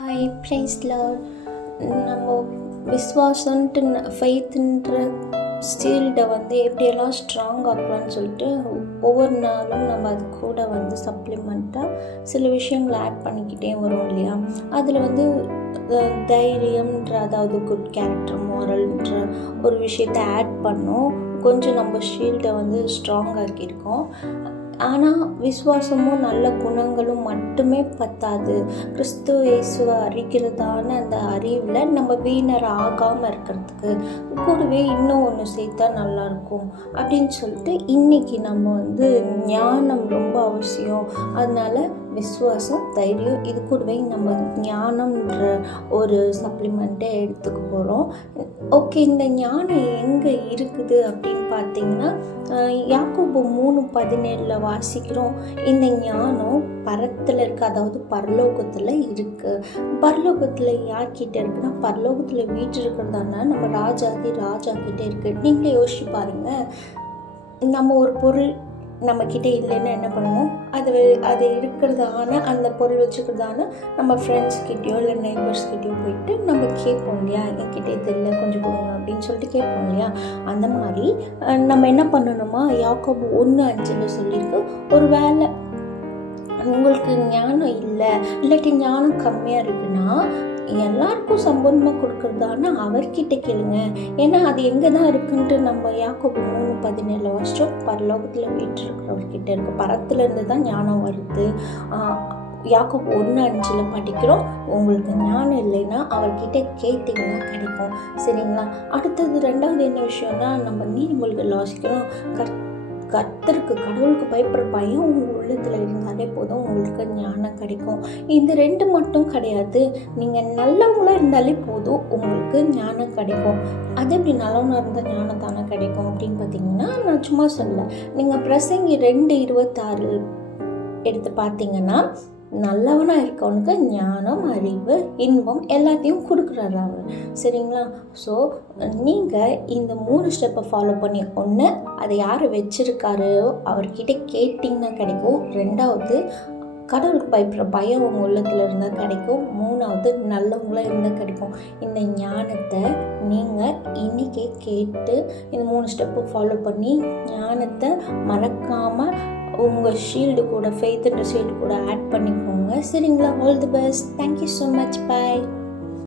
Hi price Lord. நம்ம விஸ்வாசன்ட்டு ஃபெய்த்துன்ற ஸ்டீல்டை எப்படியெல்லாம் strong ஆக்கலான்னு சொல்லிட்டு ஒவ்வொரு நாளும் நம்ம அது கூட சப்ளிமெண்ட்டாக சில விஷயங்களை ஆட் பண்ணிக்கிட்டே வரோம் இல்லையா. அதில் தைரியம்ன்ற, அதாவது குட் கேரக்டர், மாரல்ன்ற ஒரு விஷயத்தை ஆட் பண்ணோம். கொஞ்சம் நம்ம ஷீல்டை ஸ்ட்ராங் ஆக்கியிருக்கோம். ஆனால் விசுவாசமும் நல்ல குணங்களும் மட்டுமே பத்தாது. கிறிஸ்துவ இயேசுவை அறிகிறதான அந்த அறிவில் நம்ம வீணர் ஆகாமல் இருக்கிறதுக்கு கூடவே இன்னும் ஒன்று சேர்த்தா நல்லாயிருக்கும் அப்படின்னு சொல்லிட்டு இன்றைக்கி நம்ம ஞானம் ரொம்ப அவசியம். அதனால் விசுவாசம், தைரியம், இது கூடவே நம்ம ஞானம்ன்ற ஒரு சப்ளிமெண்ட்டை எடுத்துக்க போகிறோம். ஓகே, இந்த ஞானம் எங்கே இருக்குது அப்படின்னு பார்த்தீங்கன்னா, யாக்கோபு 3:17 வாசிக்கிறோம். இந்த ஞானம் பரத்தில் இருக்குது, அதாவது பரலோகத்தில் இருக்குது. பரலோகத்தில் யார்கிட்ட இருக்குன்னா, பரலோகத்தில் வீட்டு இருக்கிறதானா நம்ம ராஜா கிட்டே இருக்குது. நீங்களே யோசிச்சு பாருங்கள். நம்ம ஒரு பொருள் நம்மக்கிட்ட இல்லைன்னா என்ன பண்ணுவோம்? அது இருக்கிறதான அந்த பொருள் வச்சுக்கிறதான நம்ம ஃப்ரெண்ட்ஸ்கிட்டயோ இல்லை நெய்பர்ஸ்கிட்டயோ போயிட்டு நம்ம கேட்போம் இல்லையா, என்கிட்ட இது இல்லை கொஞ்சம் கொடுங்க அப்படின்னு சொல்லிட்டு கேட்போம் இல்லையா. அந்த மாதிரி நம்ம என்ன பண்ணணுமா, யாக்கோபு 1:5 சொல்லியிருக்கு, ஒரு வேளை உங்களுக்கு ஞானம் இல்லாட்டி ஞானம் கம்மியாக இருக்குன்னா எல்லாருக்கும் சம்பந்தமாக கொடுக்குறதான அவர்கிட்ட கேளுங்க. ஏன்னா அது எங்கே தான் இருக்குன்ட்டு நம்ம யாக்கோபு 3:17 வருஷம் பரலோகத்தில் வீட்டு இருக்கிறவர்கிட்ட இருக்குது. பரத்தில் இருந்து தான் ஞானம் வருது. யாக்கோபு 1:5 படிக்கிறோம், உங்களுக்கு ஞானம் இல்லைன்னா அவர்கிட்ட கேட்டிங்கன்னா கிடைக்கும். சரிங்களா? அடுத்தது ரெண்டாவது என்ன விஷயம்னா, நம்ம நீதிமொழிகள் வாசிக்கிறோம். கர்த்தருக்கு, கடவுளுக்கு பயப்படுற பயம் உங்கள் உள்ளத்தில் இருந்தாலே போதும், உங்களுக்கு ஞானம் கிடைக்கும். இந்த 2 மட்டும் கிடையாது, நீங்கள் நல்லவங்களாக இருந்தாலே போதும் உங்களுக்கு ஞானம் கிடைக்கும். அது எப்படி நல்லவனாக இருந்தால் ஞானம் தானே கிடைக்கும் அப்படின்னு பார்த்தீங்கன்னா, நான் சும்மா சொல்ல, நீங்கள் பிரசங்கி 2:26 எடுத்து பார்த்தீங்கன்னா, நல்லவனாக இருக்கவனுக்கு ஞானம், அறிவு, இன்பம் எல்லாத்தையும் கொடுக்குறாரு அவர். சரிங்களா? ஸோ நீங்கள் இந்த 3 ஸ்டெப்பை ஃபாலோ பண்ணி, ஒன்று அதை யார் வச்சுருக்காரோ அவர்கிட்ட கேட்டிங்கன்னா கிடைக்கும். 2வது கடவுளுக்கு பயப்படுற பயம் உங்கள் உள்ளத்தில் இருந்தால் கிடைக்கும். 3வது நல்லவங்களாக இருந்தால் கிடைக்கும். இந்த ஞானத்தை நீங்கள் இன்றைக்கே கேட்டு இந்த 3 ஸ்டெப்பு ஃபாலோ பண்ணி ஞானத்தை மறக்காமல் உங்கள் ஷீல்டு கூட, ஃபெய்த்துன்ற ஷீல்டு கூட ஆட் பண்ணிக்கோங்க. சரிங்களா? All the best. Thank you so much. By.